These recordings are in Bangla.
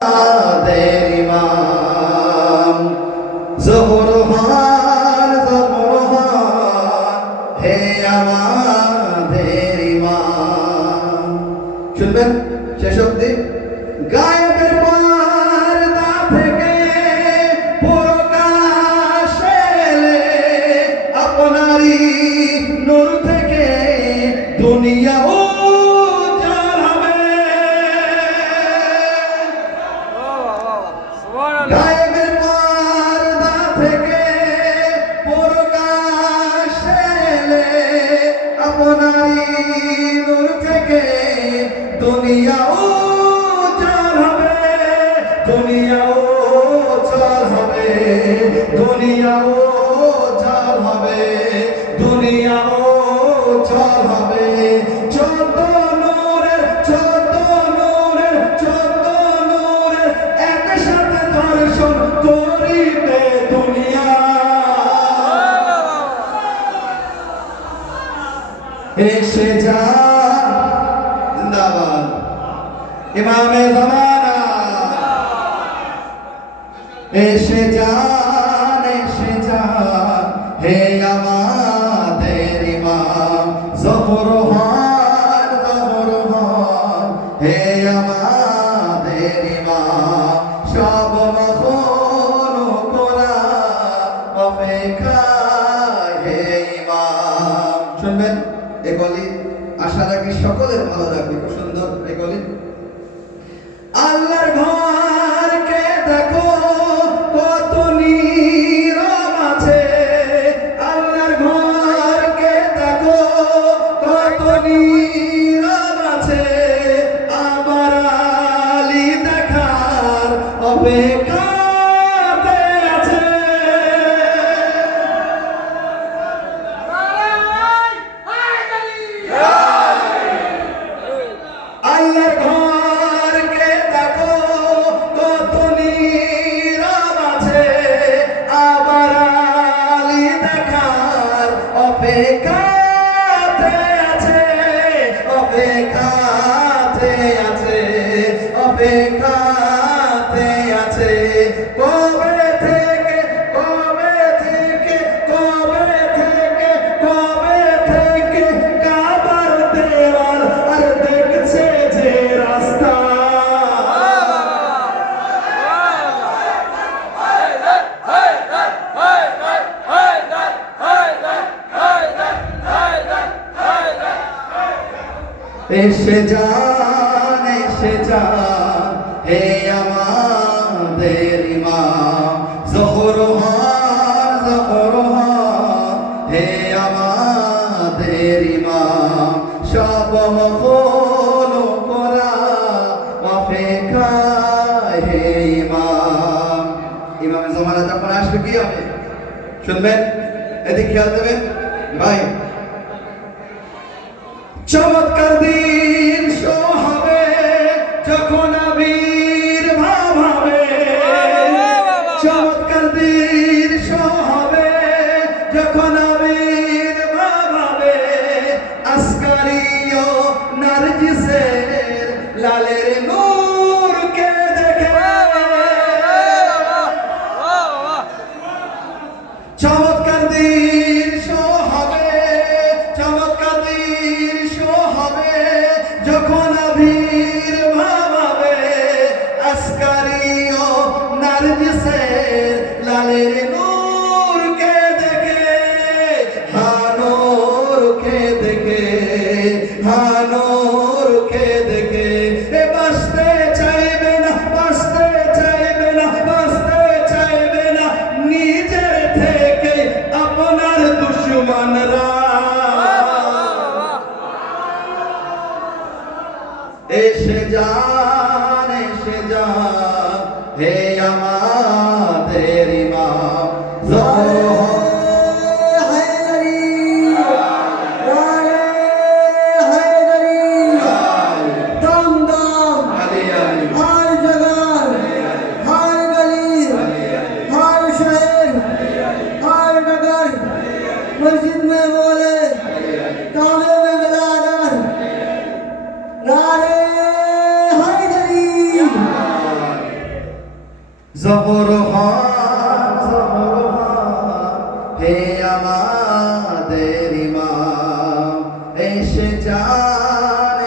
আমাদের ইমাম জহুরহান জহুরহান হে আমাদের ইমাম। শুনবেন শেষ অবধি। গায়েবের পর্দা থেকে প্রকাশে এলে আপনারই নূর থেকে দুনিয়া উজ্জ্বল হবে। গায়েবের পর্দা থেকে প্রকাশে এলে আপনারই নূর থেকে দুনিয়া উজ্জ্বল হবে। দুনিয়া উজ্জ্বল হবে। দুনিয়া উজ্জ্বল হবে। দুনিয়া উজ্জ্বল হবে। যত নূরের একসাথে দর্শন করিবে দুনিয়া। এসে যা জিন্দাবাদ ইমামে জামানা। এসে যান হে আমাদের ইমাম জহুরহান জহুরহান হে আমাদের ইমাম। সব মাখলুকরা অপেক্ষায় হে ইমাম। শুনবেন এ গলি, আশা রাখি সকলের ভালো লাগবে। খুব সুন্দর এ গলি। আল্লাহর ঘরকে দেখো কত নীরব আছে। আল্লাহর ঘরকে দেখো কত নীরব আছে। আবার আলী দেখার অপেক্ষাতে আছে। আল্লাহর ঘরকে দেখো কত নীরব আছে। আবার আলী দেখার অপেক্ষাতে আছে। অপেক্ষাতে আছে। অপেক্ষাতে আছে। কবে থেকে কবে থেকে কবে থেকে কবে থেকে কাবার দেওয়াল আর দেখছে যে রাস্তা। এসে যান হে আমাদের ইমাম জহুরহান জহুরহান হে আমাদের ইমাম। সব মাখলুকরা অপেক্ষায় হে ইমাম। ইমামে জামানা যখন আসবে কি হবে শুনবেন, এদিকে খেয়াল দেবেন ভাই। চমৎকার দিন হবে যখন আবির্ভাব হবে। চমৎকার দিন হবে যখন আবির্ভাব হবে। আসকারিও নারজিসের লালের নূরকে দেখে। চমৎকার দিন হবে, চমৎকার দিন হবে যখন আবির্ভাব হবে। আসকারিও নারজিসের লালের নূরকে দেখে। নূরকে দেখে, নূরকে দেখে বাঁচতে চাইবে না, বাঁচতে চাইবে না, বাঁচতে চাইবে না নিজের থেকে আপনার দুশমনরা। এসে যান হে আমাদের ইমাম জহুরহান मस्जिद में बोले काले में मिलाकर नारे हैदरी জহর হে আমাদের ইমাম এসে যান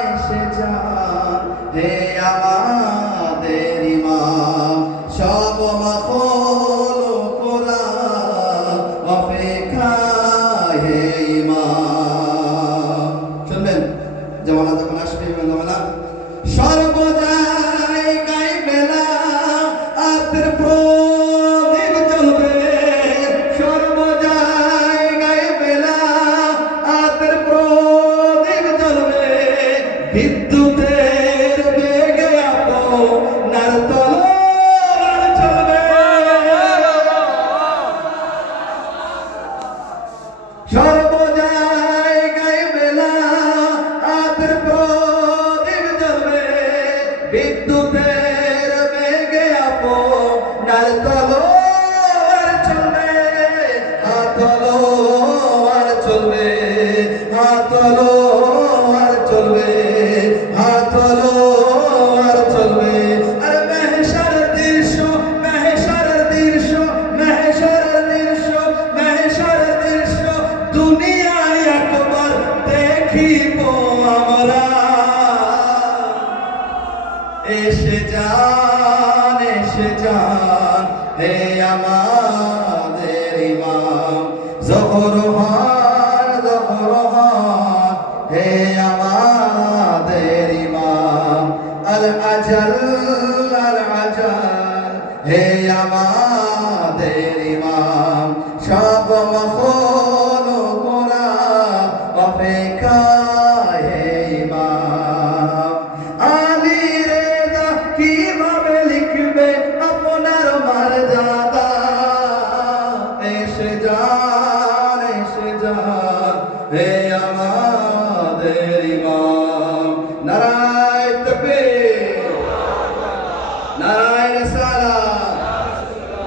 হে আমাদের ইমাম সব মাখলুকরা অপেক্ষায় হে ইমাম। শুনবেন জামানা যখন আসবে জামানা সর্বদাই বেলা আতর প্রদীপ জ্বলবে সর্বদাই বেলা আতর প্রদীপ জ্বলবে বিদ্যুতের বেগে আপনার তলোয়ার চলবে সর্বদাই বেলা আতর প্রদীপ জ্বলবে বিদ্যুতের বেগে আপনার তলোয়ার চলবে তলোয়ার চলবে তলোয়ার চলবে তলোয়ার চলবে আর মেহশারের দৃশ্য দুনিয়ায় একবার দেখিব আমরা এসে যান হে আমাদের ইমাম জহর হে আমাদের ইমাম আল আজল হে আমাদের ইমাম সব মাখলুকরা অপেক্ষায় হে ইমাম। আলী রেজা কিভাবে লিখবে আপনার মর্যাদা এসে যান হে আমাদের ইমাম। নারায়ে তাকবীর নারায়ে রিসালাত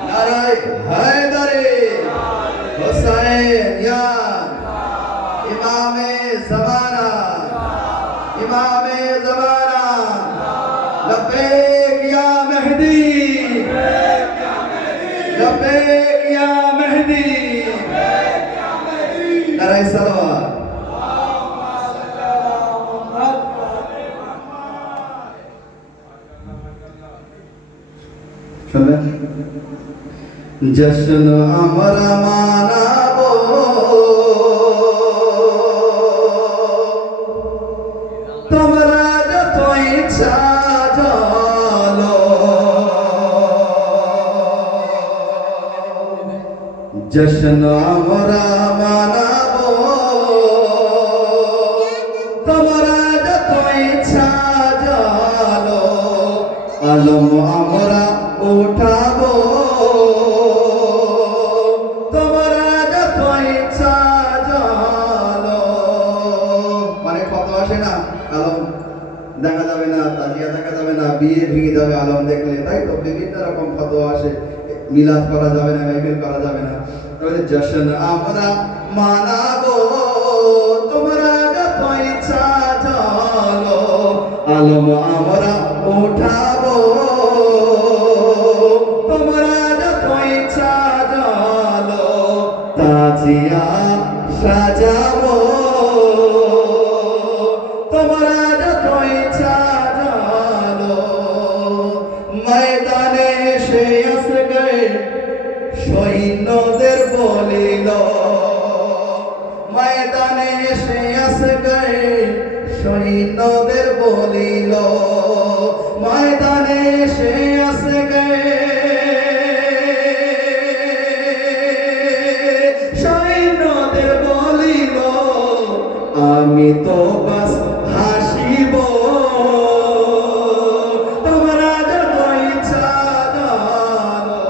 নারায়ে হায়দারি হুসাইন ইয়া ইমামে জামানা লব্বैक या मेहदी लब्बैक या मेहदी नाराए सलवात শুনবেন জশ্ন আমরা মানাবো তোমরা যত ইচ্ছা চলো জশ্ন আমরা মানাবো তোমরা যত ইচ্ছা চলো আলম আমরা উঠাবো তোমরা যত ইচ্ছা চলো। মানে কত আসে না আলম দেখা যাবে না তাজিয়া দেখা যাবে না বিয়ে ভেঙে যাবে আলম দেখলে তাই তো বিভিন্ন রকম ফতোয়া আসে মিলাদ করা যাবে না মাহফিল করা যাবে না তবে জশ্ন আমরা মানাবো তোমরা যত ইচ্ছা চলো আলম আমরা উঠাবো তোমরা যত ইচ্ছা চলো তাজিয়া সাজাবো তোমরা যত ইচ্ছা চলো ময়দানে সে আসবে সৈন্যদের বলিল ময়দানে সে আসবে সৈন্যদের বলিল ময়দানে সে আসবে সৈন্যদের বলিল আমি তো বাস হাসিব তোমরা যত ইচ্ছা জানো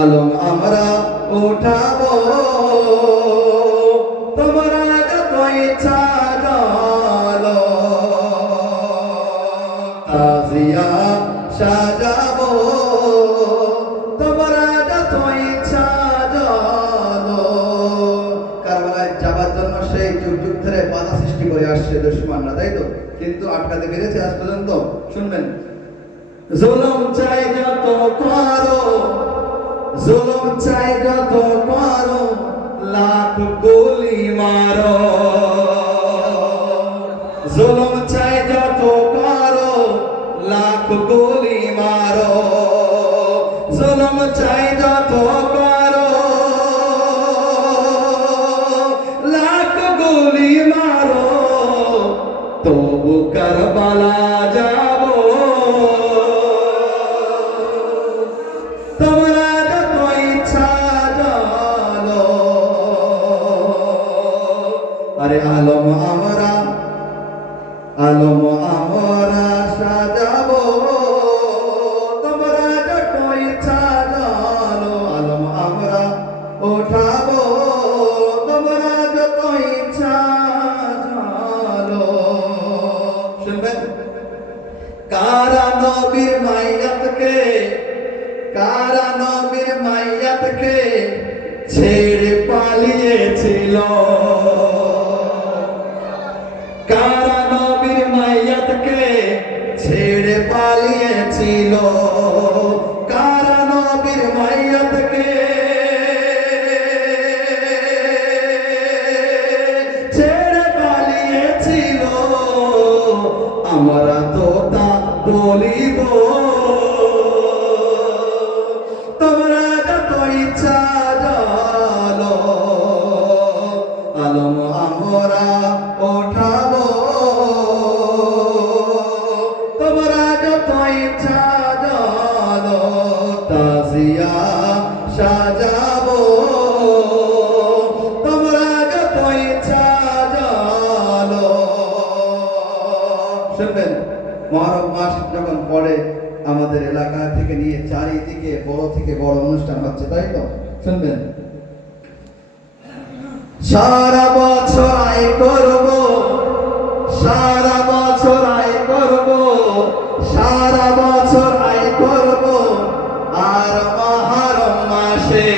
আলম আমরা উঠাবো তোমরা যত ইচ্ছা জানো তাজিয়া সাজাবো তোমরা যত ইচ্ছা জানো। কারবালায় যাবার জন্য সেই যুগ যুগ ধরে বাধা সৃষ্টি করে আসছে দুশমনরা তাই তো কিন্তু আটকাতে পেরেছে আজ পর্যন্ত? শুনবেন, জুলুম চাই যত করো, জুলুম চাই যত করো, লাখ গুলি মারো। জুলুম চাই যত করো, লাখ গুলি মারো। জুলুম চাই যত করো, লাখ গুলি মারো, তবু কারবালা যাব। তোমরা যত ইচ্ছা জানো, আরে আলম আমরা, আলম আমরা সাজাবো। তোমরা যত ইচ্ছা জানো, আলম আমরা ওঠাবো। তোমরা যত ইচ্ছা জানো। শুনবেন, কারা নবীর মাইয়াতকে, কারা নবীর মাইয়াতকে ছেড়ে পালিয়েছিল? কারা নবীর মাইয়াতকে ছেড়ে পালিয়েছিল? কারা নবীর মাইয়াতকে ছেড়ে পালিয়েছিল? আমরা তো তা বলিব। তোমরা যত ইচ্ছা জানো, আলম আমরা ওঠাবো। তোমরা যত ইচ্ছা জানো, তাজিয়া সাজাবো। তোমরা যত ইচ্ছা জানো। শুনবেন, মহরম মাস যখন পড়ে আমাদের এলাকা থেকে নিয়ে চারিদিকে বড় থেকে বড় অনুষ্ঠান হচ্ছে, তাই তো? শুনবেন, সারা বছর আয় করব, সারা বছর আয় করব, সারা বছর আয় করব, আর মহরম মাসে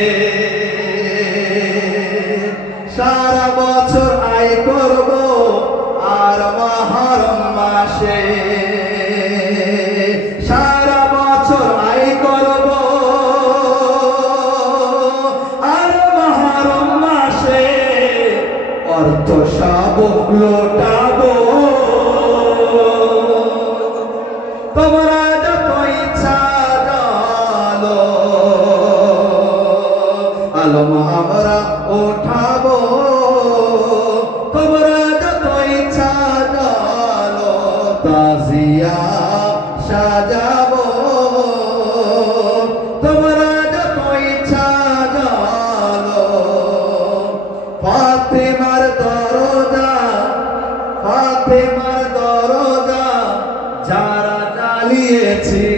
সারা বছর আয় করব, আর মহরম মাসে সারা বছর আয় করব, আর মহরম মাসে অর্থ সব লোটাবো। তোমরা যত ইচ্ছা জানো, আলম আমরা ওঠাবো। তোমরা যত ইচ্ছা জানো, তাজিয়া সাজাবো। তোমরা যত ইচ্ছা জানো, ফাতেমার দরজা, ফাতেমার দরজা যারা জ্বালিয়েছিল,